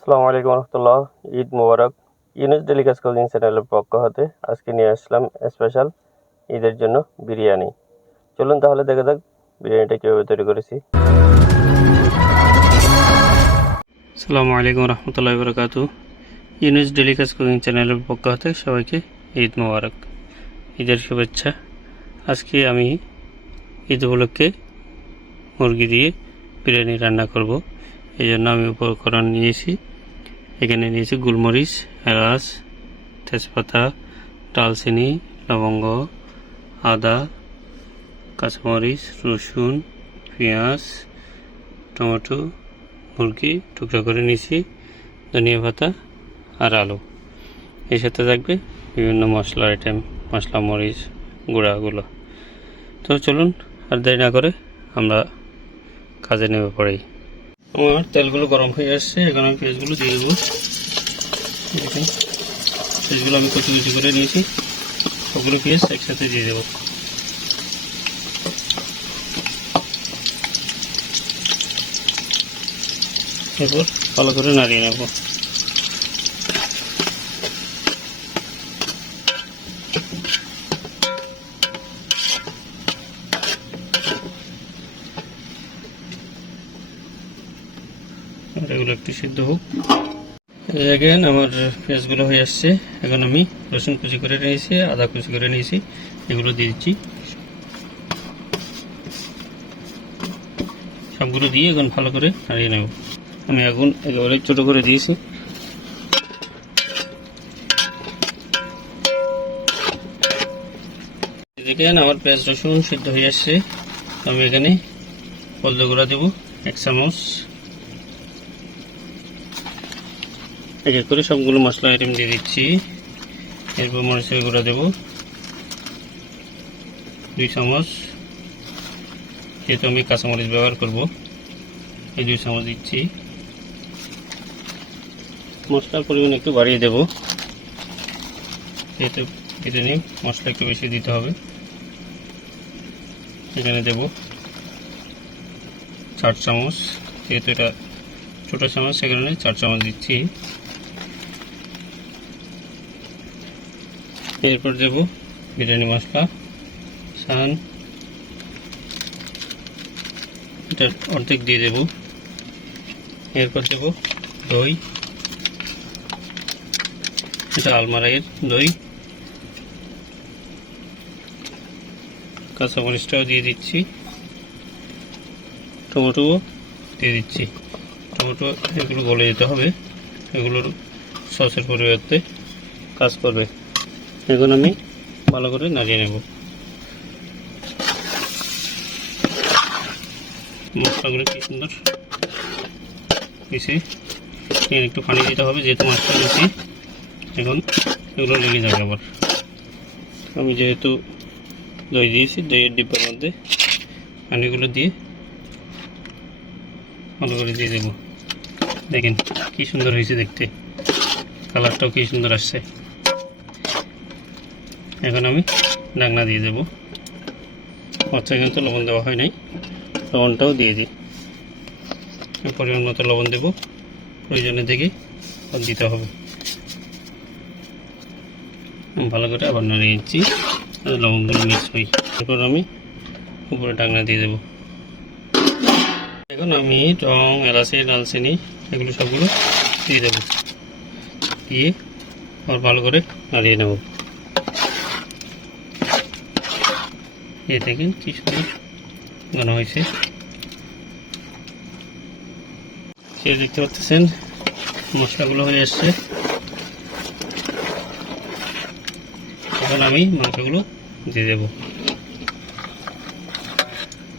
আসসালামু আলাইকুম রহমতুল্লাহ। ঈদ মোবারক। ইউনুস ডেলিকাস কুজিং চ্যানেলের পক্ষ হতে আজকে নিয়ে আসলাম স্পেশাল ঈদের জন্য বিরিয়ানি। চলুন তাহলে দেখা যাক বিরিয়ানিটা কীভাবে তৈরি করেছি। আসসালামু আলাইকুম রহমতুল্লাহ বরকাতু। ইউনুস ডেলিকাস কুজিং চ্যানেলের পক্ষ হতে সবাইকে ঈদ মোবারক, ঈদের শুভেচ্ছা। আজকে আমি ঈদ উপলক্ষে মুরগি দিয়ে বিরিয়ানি রান্না করব। এই জন্য আমি উপকরণ নিয়েছি। এখানে নিয়েছি গোলমরিচ, এলাচ, তেজপাতা, দারচিনি, লবঙ্গ, আদা, কাঁচামরিচ, রসুন, পেঁয়াজ, টমেটো, মুরগি টুকরো করে নিয়েছি, ধনিয়া পাতা আর আলু। এর সাথে থাকবে বিভিন্ন মশলার আইটেম, মশলা মরিচ গুঁড়াগুলো। তো চলুন আর দেরি না করে আমরা কাজে নেমে পড়ি। আমার তেলগুলো গরম হয়ে আসছে, এখন আমি পেঁয়াজগুলো দিয়ে দেবো। দেখুন পেঁয়াজগুলো আমি কুচি কুচি করে নিয়েছি, সবগুলো পেঁয়াজ একসাথে দিয়ে দেবো। এরপর ভালো করে নাড়িয়ে নেব। এগুলো একটু সিদ্ধ হোক। দেখেন আমার পেঁয়াজগুলো হয়ে আসছে। এখন আমি রসুন কুচি করে নিয়েছি, আদা কুচি করে নিয়েছি, এগুলো দিয়ে দিচ্ছি। সবগুলো দিয়ে এখন ভালো করে নাড়িয়ে নেব। আমি আগুন একেবারে ছোটো করে দিয়েছি। দেখেন আমার পেঁয়াজ রসুন সিদ্ধ হয়ে আসছে। আমি এখানে হলুদ গুঁড়া দেবো 1 চামচ। এক এক করে সবগুলো মশলা আইটেম দিয়ে দিচ্ছি। এরপর মরিচের গুঁড়া দেবো 2 চামচ। যেহেতু আমি কাঁচামরিচ ব্যবহার করব, এই 2 চামচ দিচ্ছি। মশলার পরিমাণ একটু বাড়িয়ে দেব, যেহেতু বিরিয়ানি মশলা একটু বেশি দিতে হবে। এখানে দেব 4 চামচ, যেহেতু এটা ছোটো চামচ সেখানে 4 চামচ দিচ্ছি। এরপর দেব বিরিয়ানি মশলা সান, এটা অর্ধেক দিয়ে দেব। এরপর দেব দই, এটা আলমারাইয়ের দই। কাঁচামরিচটাও দিয়ে দিচ্ছি, টমেটোও দিয়ে দিচ্ছি। টমেটো এগুলো গলে যেতে হবে, এগুলোর সসের পরিবর্তে কাজ করবে। এখন আমি ভালো করে নাড়িয়ে নেব। মশলাগুলো কি সুন্দর হয়েছে। একটু পানি দিতে হবে, যেহেতু মাছটা দিচ্ছি, এখন এগুলো লেগে যাবে আবার। আমি যেহেতু দই দিয়েছি, দইয়ের ডিব্বার মধ্যে পানিগুলো দিয়ে ভালো করে দিয়ে দেবো। দেখেন কি সুন্দর হয়েছে দেখতে, কালারটাও কি সুন্দর আসছে। এখন আমি ঢাকনা দিয়ে দেবো। বাচ্চা কিন্তু লবণ দেওয়া হয় নাই, লবণটাও দিয়ে দিই। পরিমাণ মতো লবণ দেবো, প্রয়োজনে দেখে দিতে হবে। ভালো করে আবার নাড়িয়ে দিচ্ছি, লবণগুলো মিক্স হই। এরপর আমি উপরে ঢাকনা দিয়ে দেবো। এখন আমি রং, এলাচি, দারচিনি এগুলো সবগুলো দিয়ে দেবো, দিয়ে আবার ভালো করে নাড়িয়ে নেব। এই দেখেন কি সুন্দর ঘন হয়েছে। সে দেখতে পাচ্ছেন মশলাগুলো হয়ে আসছে। এখন আমি মাংসগুলো দিয়ে দেব।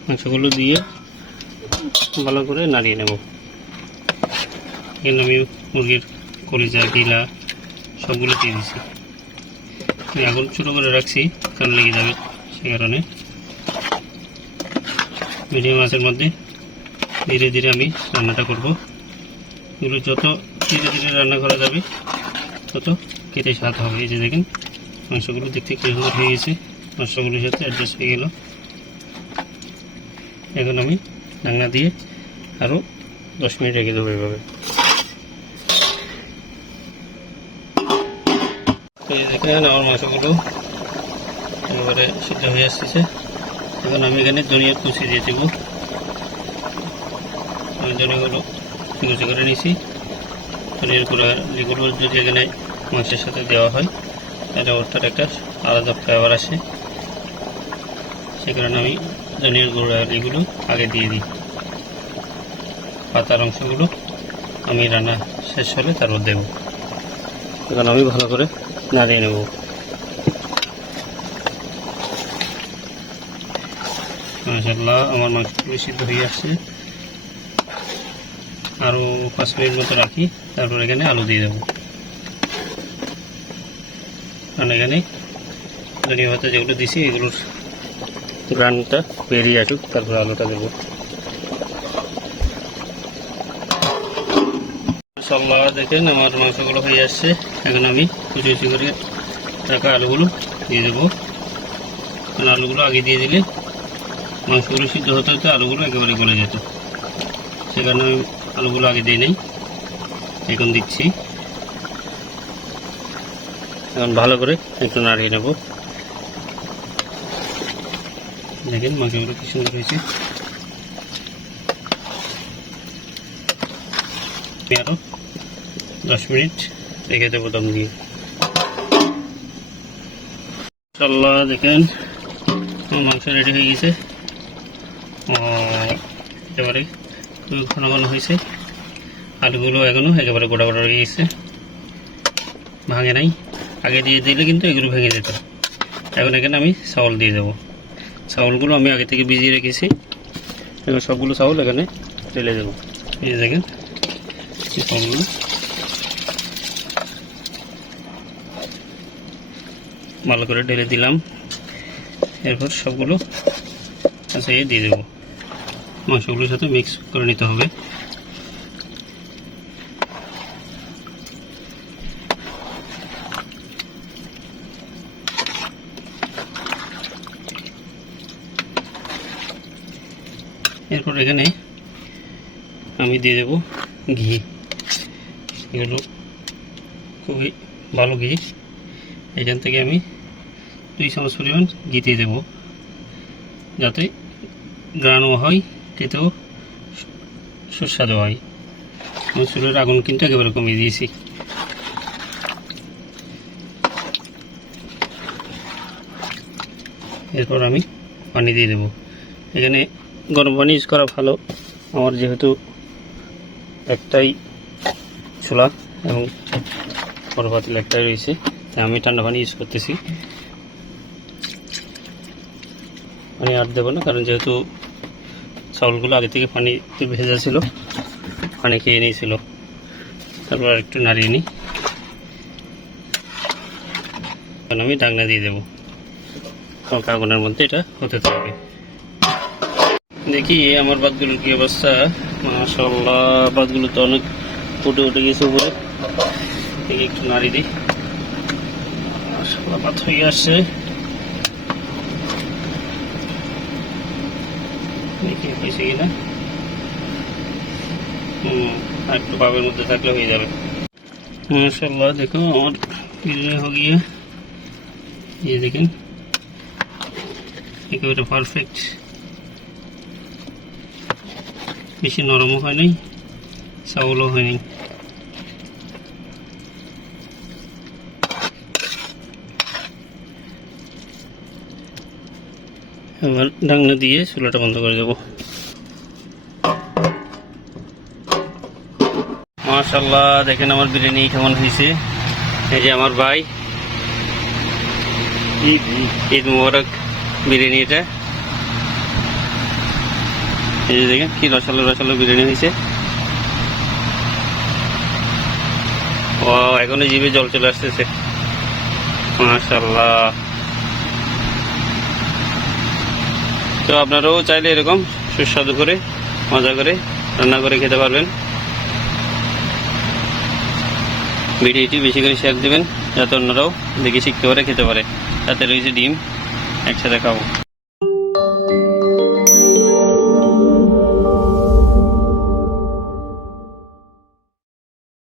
মাংসগুলো দিয়ে ভালো করে নাড়িয়ে নেব। এখানে আমি মুরগির কলিজা, গিলা সবগুলো দিয়ে দিচ্ছি। আমি আগুন ছোটো করে রাখছি, কারণ লেগে যাবে, সে কারণে মিডিয়াম আঁচের মধ্যে ধীরে ধীরে আমি রান্নাটা করব। এগুলো যত ধীরে ধীরে রান্না করা যাবে তত খেতে স্বাদ হবে। এই যে দেখেন মাংসগুলো দেখতে কি সুন্দর হয়ে গেছে, মাংসগুলোর সাথে অ্যাডজাস্ট হয়ে গেল। এখন আমি ঢাকনা দিয়ে আরও 10 মিনিট রেখে দেবো। এভাবে এই দেখেন আমার মাংসগুলো একেবারে সিদ্ধ হয়ে আসতেছে। এখন আমি এখানে ধনিয়া কুচি দিয়ে দেবো। আমি ধনিয়াগুলো কুচি করে নিয়েছি। ধনিয়ার গুঁড়া যেগুলো যদি এখানে মাংসের সাথে দেওয়া হয় তাহলে ওটার একটা আলাদা ফ্লেভার আসে, সে কারণে আমি ধনিয়ার গুঁড়া এগুলো আগে দিয়ে দিই। পাতার অংশগুলো আমি রান্না শেষ হলে তারপর দেবো। এখন আমি ভালো করে নাড়িয়ে নেব। মাশাআল্লাহ আমার মাংসগুলো সিদ্ধ হয়ে আসছে। আরও 5 মিনিট মতো রাখি, তারপর এখানে আলু দিয়ে দেবো। কারণ এখানে ধনিয়া পাতা যেগুলো দিছি এগুলোর গ্রানটা বেরিয়ে আসুক, তারপর আলুটা দেবো। মাশাআল্লাহ দেখেন আমার মাংসগুলো হয়ে আসছে। এখন আমি কুচি কুচি করে রাখা আলুগুলো দিয়ে দেবো। কারণ আলুগুলো আগে দিয়ে দিলে মাংসগুলো সিদ্ধ হতে হতে আলুগুলো একেবারে গলে যেত, সে কারণে আমি আলুগুলো আগে দিয়ে নেই, এখন দিচ্ছি। এখন ভালো করে একটু নাড়িয়ে নেব। দেখেন মাংসগুলো কি সুন্দর হয়েছে। আরও 10 মিনিট রেখে দেবো দম দিয়ে। মাশাআল্লাহ দেখেন মাংস রেডি হয়ে গেছে। একেবারে খুবই ঘন ঘন হয়েছে। আলুগুলো এখনও একেবারে গোটা গোটা রয়ে গেছে, ভাঙে নাই। আগে দিয়ে দিলে কিন্তু এগুলো ভেঙে যেত। এখন এখানে আমি চাউল দিয়ে দেবো। চাউলগুলো আমি আগে থেকে ভিজিয়ে রেখেছি। এখন সবগুলো চাউল এখানে ঢেলে দেবো। এই দেখেন চাউলগুলো ভালো করে ঢেলে দিলাম। এরপর সবগুলো আচ্ছা দিয়ে দেবো। মাংসগুলোর সাথে মিক্স করে নিতে হবে। এরপর এখানে আমি দিয়ে দেবো ঘি। এগুলো খুবই ভালো ঘি। এখান থেকে আমি 2 চামচ পরিমাণ ঘি দিয়ে দেবো, যাতে গ্রানও হয়, খেতেও সুস্বাদু হয়। আমি চুলের আগুন কিন্তু একেবারে কমিয়ে দিয়েছি। এরপর আমি পানি দিয়ে দেবো। এখানে গরম পানি ইউজ করা ভালো। আমার যেহেতু একটাই চুলা এবং বড় পাতিল একটাই রয়েছে, তাই আমি ঠান্ডা পানি ইউজ করতেছি। পানি আর দেবো না, কারণ যেহেতু চাউলগুলো আগে থেকে পানিতে ভেজা ছিল, পানি খেয়ে নিয়েছিল। তারপর একটু নাড়িয়ে নিই। কারণ আমি ঢাকনা দিয়ে দেবো, হালকা আগুনের মধ্যে এটা হতে থাকবে। দেখি আমার ভাতগুলোর কি অবস্থা। মাশাআল্লাহ ভাতগুলো তো অনেক ফুটে উঠে গেছে উপরে। একটু নাড়িয়ে দিই। মাশাআল্লাহ ভাত হয়ে আসছে। দেখি হয়েছে কিনা। আর একটু ভাবের মধ্যে থাকলে হয়ে যাবে। মাশাআল্লাহ দেখো আমার বিরিয়ানি হয়ে গিয়ে, ये देखें একেবারে পারফেক্ট। বেশি নরমও হয় নাই, চাউলও হয় নাই। এবার ঢাকনা দিয়ে চুলাটা বন্ধ করে দেবো। মাশাআল্লাহ দেখেন আমার বিরিয়ানি কেমন হয়েছে। এই যে আমার ভাই, ঈদ মুবারক বিরিয়ানি। এটা এই যে দেখেন কি রসালো রসালো বিরিয়ানি হয়েছে। ও এখনো জিভে জল চলে আসতেছে। মাশাআল্লাহ। তো আপনারাও চাইলে এরকম সুস্বাদু করে মজা করে রান্না করে খেতে পারবেন। ভিডিওটি বেশি করে শেয়ার দেবেন, যাতে অন্যরাও দেখে শিখতে পারে, খেতে পারে। তাতে রয়েছে ডিম, একসাথে খাবো।